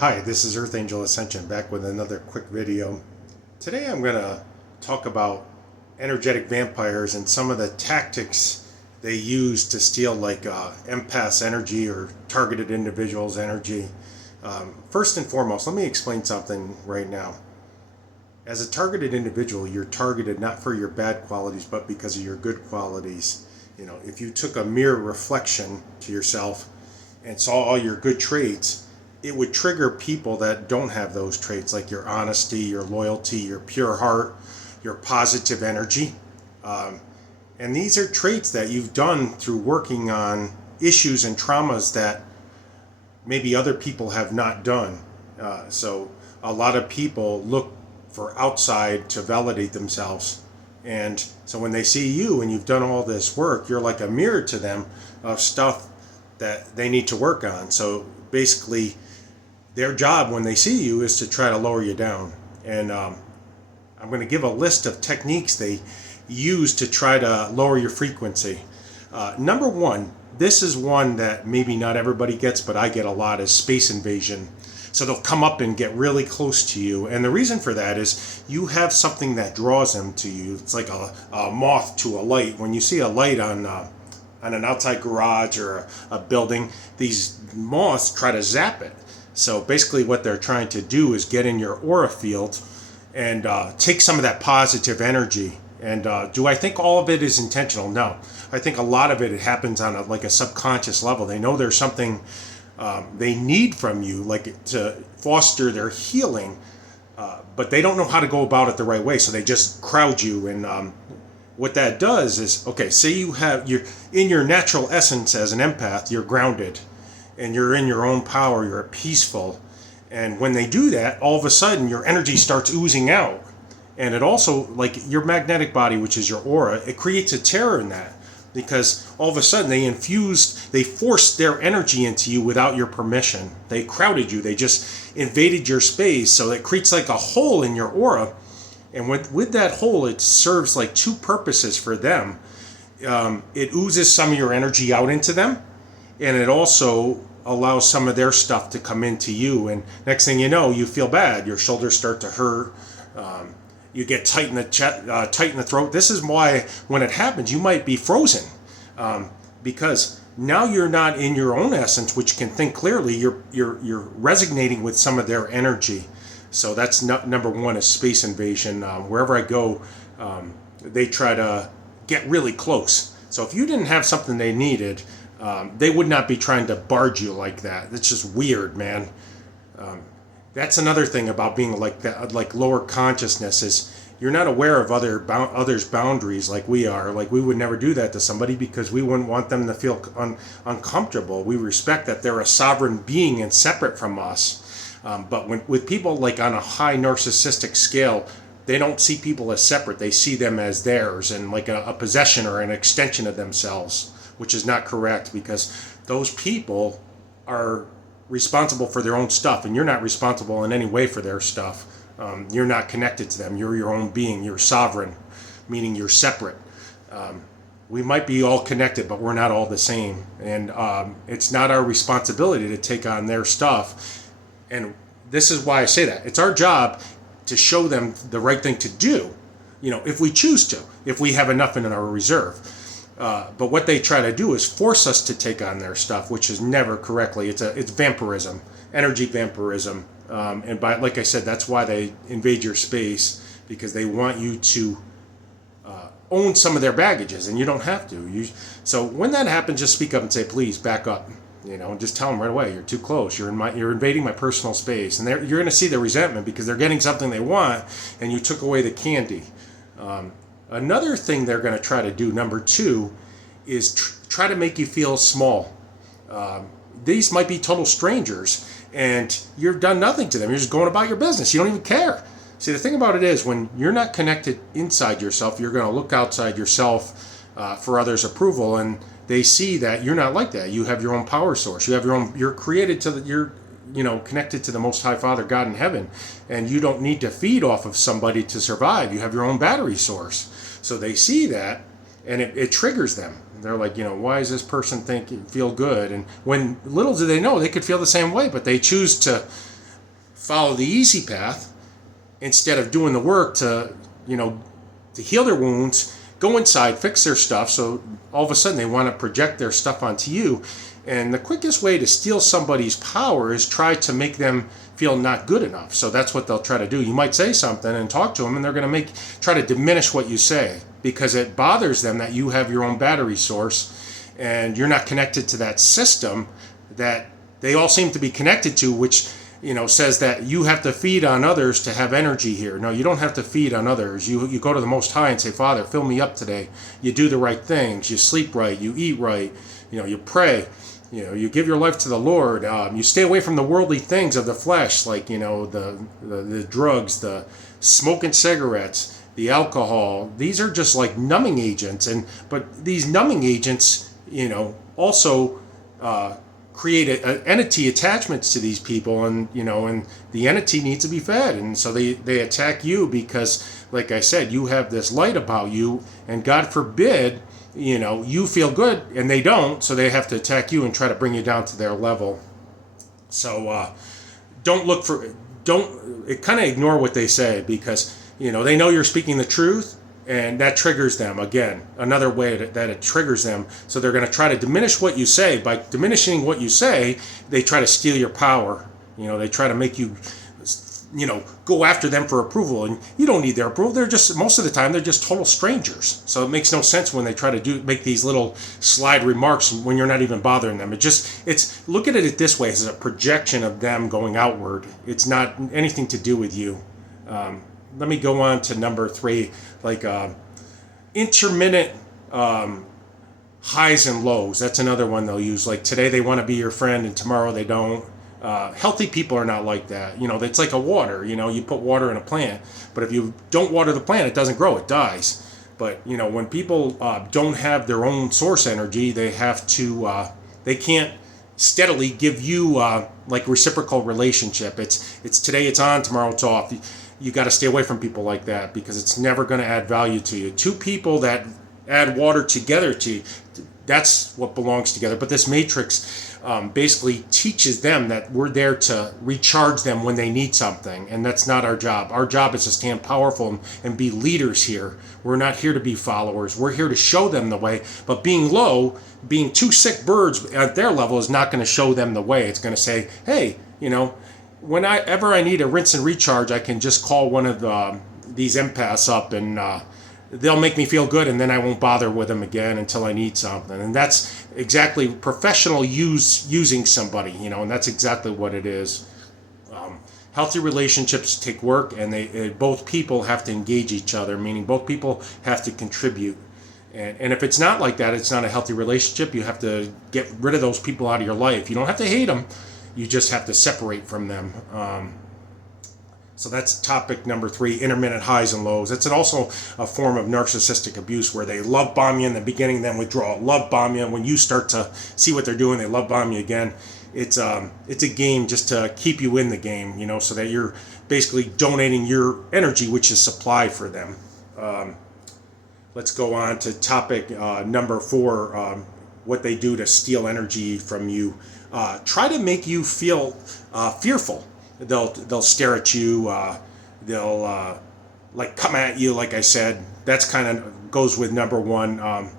Hi, this is Earth Angel Ascension back with another quick video. Today I'm going to talk about energetic vampires and some of the tactics they use to steal like empaths energy or targeted individuals energy. First and foremost, let me explain something right now. As a targeted individual, you're targeted not for your bad qualities but because of your good qualities. If you took a mirror reflection to yourself and saw all your good traits, it would trigger people that don't have those traits, like your honesty, your loyalty, your pure heart, your positive energy. And these are traits that you've done through working on issues and traumas that maybe other people have not done. So a lot of people look for outside to validate themselves. And so when they see you and you've done all this work, you're like a mirror to them of stuff that they need to work on. So basically, their job when they see you is to try to lower you down. And I'm going to give a list of techniques they use to try to lower your frequency. Number one, this is one that maybe not everybody gets, but I get a lot, is space invasion. So they'll come up and get really close to you. And the reason for that is you have something that draws them to you. It's like a moth to a light. When you see a light on an outside garage or a building, these moths try to zap it. So basically what they're trying to do is get in your aura field and take some of that positive energy. And do I think all of it is intentional? No. I think a lot of it happens on like a subconscious level. They know there's something they need from you, like to foster their healing, but they don't know how to go about it the right way. So they just crowd you. And what that does is, okay, say you're in your natural essence as an empath, you're grounded. And you're in your own power, you're peaceful. And when they do that, all of a sudden your energy starts oozing out. And it also, like your magnetic body, which is your aura, it creates a terror in that. Because all of a sudden they forced their energy into you without your permission. They crowded you, they just invaded your space. So it creates like a hole in your aura. And with that hole, it serves like two purposes for them. It oozes some of your energy out into them. And it also allows some of their stuff to come into you, and next thing you know, you feel bad. Your shoulders start to hurt. You get tight in the chest, tight in the throat. This is why when it happens, you might be frozen, because now you're not in your own essence, which can think clearly. You're resonating with some of their energy. So that's number one, is space invasion. Wherever I go, they try to get really close. So if you didn't have something they needed, they would not be trying to barge you like that. It's just weird, man. That's another thing about being like that, like lower consciousness, is you're not aware of others' boundaries like we are. Like we would never do that to somebody because we wouldn't want them to feel uncomfortable. We respect that they're a sovereign being and separate from us. But with people like on a high narcissistic scale, they don't see people as separate. They see them as theirs and like a possession or an extension of themselves, which is not correct, because those people are responsible for their own stuff, and you're not responsible in any way for their stuff. You're not connected to them. You're your own being. You're sovereign, meaning you're separate. We might be all connected, but we're not all the same. And it's not our responsibility to take on their stuff. And this is why I say that. It's our job to show them the right thing to do, if we choose to, if we have enough in our reserve. But what they try to do is force us to take on their stuff, which is never correctly. It's vampirism, energy vampirism. And like I said, that's why they invade your space, because they want you to own some of their baggages, and you don't have to. So when that happens, just speak up and say, please back up. And just tell them right away, you're too close. You're invading my personal space, and you're going to see the resentment because they're getting something they want, and you took away the candy. Another thing they're going to try to do, number two, is try to make you feel small. These might be total strangers, and you've done nothing to them. You're just going about your business. You don't even care. See, the thing about it is, when you're not connected inside yourself, you're going to look outside yourself for others' approval, and they see that you're not like that. You have your own power source. You're created you're connected to the Most High Father, God in heaven, and you don't need to feed off of somebody to survive. You have your own battery source. So they see that, and it triggers them. They're like, why does this person feel good? And when little do they know, they could feel the same way, but they choose to follow the easy path instead of doing the work to, to heal their wounds, go inside, fix their stuff. So all of a sudden they want to project their stuff onto you. And the quickest way to steal somebody's power is try to make them feel not good enough. So that's what they'll try to do. You might say something and talk to them, and they're going to try to diminish what you say, because it bothers them that you have your own battery source and you're not connected to that system that they all seem to be connected to, which says that you have to feed on others to have energy here. No, you don't have to feed on others. You go to the Most High and say, Father, fill me up today. You do the right things. You sleep right. You eat right. You pray. You give your life to the Lord. You stay away from the worldly things of the flesh, like the drugs, the smoking cigarettes, the alcohol. These are just like numbing agents, but these numbing agents, also create entity attachments to these people, and the entity needs to be fed, and so they attack you because, like I said, you have this light about you, and God forbid you feel good and they don't, so they have to attack you and try to bring you down to their level. So don't kind of ignore what they say, because they know you're speaking the truth, and that triggers them. Again, another way that it triggers them. So they're going to try to diminish what you say. By diminishing what you say, they try to steal your power. They try to make you go after them for approval, and you don't need their approval. They're just, most of the time, they're just total strangers. So it makes no sense when they try to make these little slide remarks when you're not even bothering them. It's look at it this way, as a projection of them going outward. It's not anything to do with you. Let me go on to number 3, like intermittent highs and lows. That's another one they'll use. Like today they want to be your friend and tomorrow they don't. Healthy people are not like that. It's like a water. You put water in a plant, but if you don't water the plant, it doesn't grow, it dies. But when people don't have their own source energy, they have to they can't steadily give you like reciprocal relationship. It's today it's on, tomorrow it's off. You got to stay away from people like that, because it's never going to add value to you. Two people that add water together to you, that's what belongs together. But this matrix basically teaches them that we're there to recharge them when they need something, and that's not our job. Our job is to stand powerful and be leaders here. We're not here to be followers. We're here to show them the way. But being low, being two sick birds at their level is not going to show them the way. It's going to say, hey, whenever I need a rinse and recharge, I can just call one of these empaths up, and they'll make me feel good, and then I won't bother with them again until I need something. And that's exactly professional using somebody, and that's exactly what it is. Healthy relationships take work, and both people have to engage each other, meaning both people have to contribute. And if it's not like that, it's not a healthy relationship. You have to get rid of those people out of your life. You don't have to hate them. You just have to separate from them. So that's topic number 3, intermittent highs and lows. It's also a form of narcissistic abuse, where they love bomb you in the beginning, then withdraw. Love bomb you. When you start to see what they're doing, they love bomb you again. It's a game just to keep you in the game, so that you're basically donating your energy, which is supply for them. Let's go on to topic number 4, what they do to steal energy from you. Try to make you feel fearful. They'll stare at you. They'll like come at you. Like I said, that's kind of goes with number 1.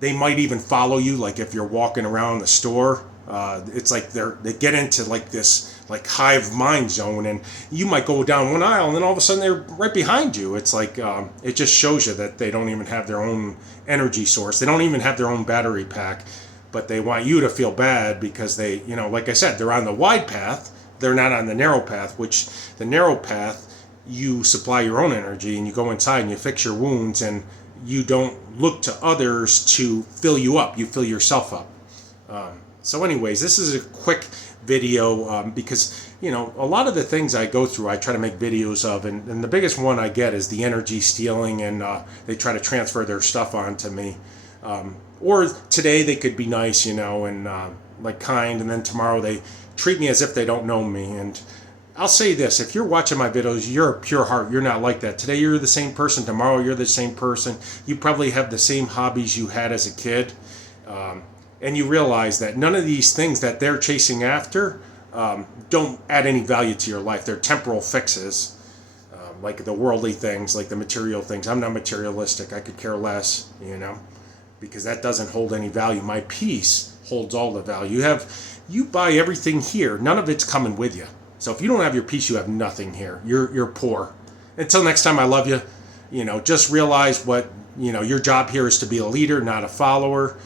They might even follow you. Like if you're walking around the store, it's like they get into like this like hive mind zone, and you might go down one aisle, and then all of a sudden they're right behind you. It's like it just shows you that they don't even have their own energy source. They don't even have their own battery pack. But they want you to feel bad because they, like I said, they're on the wide path. They're not on the narrow path, which the narrow path, you supply your own energy and you go inside and you fix your wounds, and you don't look to others to fill you up. You fill yourself up. So anyways, this is a quick video because, a lot of the things I go through, I try to make videos of. And the biggest one I get is the energy stealing, and they try to transfer their stuff onto me. Or today they could be nice, and like kind, and then tomorrow they treat me as if they don't know me. And I'll say this, if you're watching my videos, you're a pure heart. You're not like that. Today you're the same person. Tomorrow you're the same person. You probably have the same hobbies you had as a kid. And you realize that none of these things that they're chasing after don't add any value to your life. They're temporal fixes, like the worldly things, like the material things. I'm not materialistic. I could care less, because that doesn't hold any value. My peace holds all the value. You buy everything here. None of it's coming with you. So if you don't have your peace, you have nothing here. You're poor. Until next time, I love you. Just realize what, your job here is to be a leader, not a follower.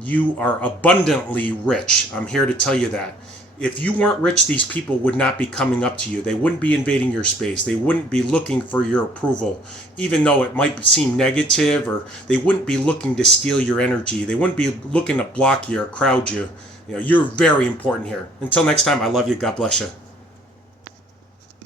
You are abundantly rich. I'm here to tell you that. If you weren't rich, these people would not be coming up to you. They wouldn't be invading your space. They wouldn't be looking for your approval, even though it might seem negative, or they wouldn't be looking to steal your energy. They wouldn't be looking to block you or crowd you. You're very important here. Until next time, I love you. God bless you.